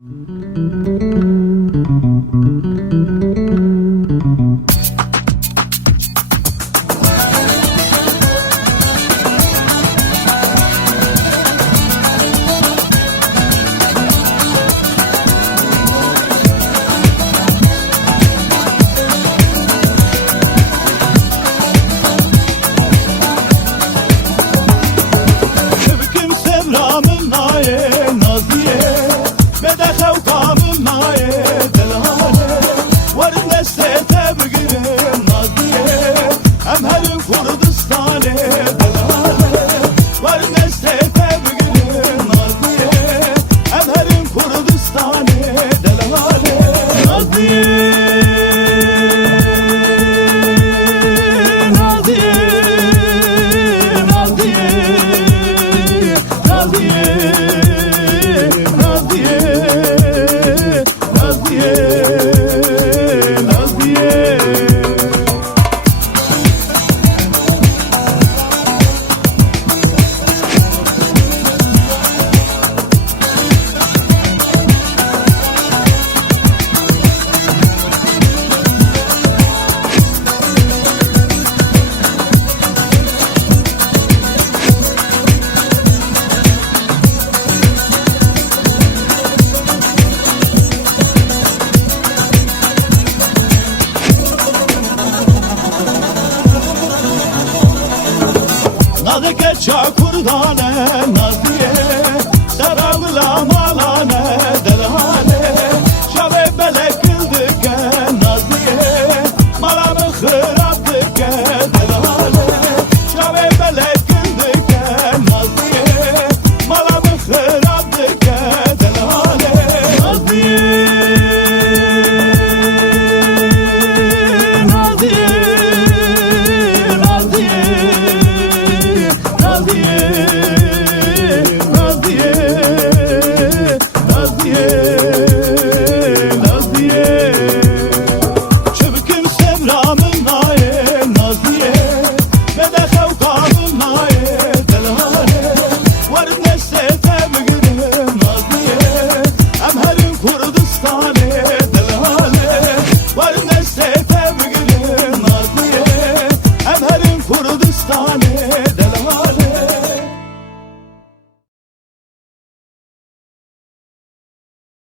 Şevkim sevramım naye naziye ve de xevkamım naye delhane varın deste tebgirim naziye emherim Kurdistan'e delhane varın deste tebgirim naziye emherim Kurdistan'e delhane naziye Nadike çakurdane naziye Sarağla malane delhane Şave belek kıldike naziye Malamı hırattike delhane Şave belek kıldike naziye Malamı hırattike delhane Naziye Naziye Naziye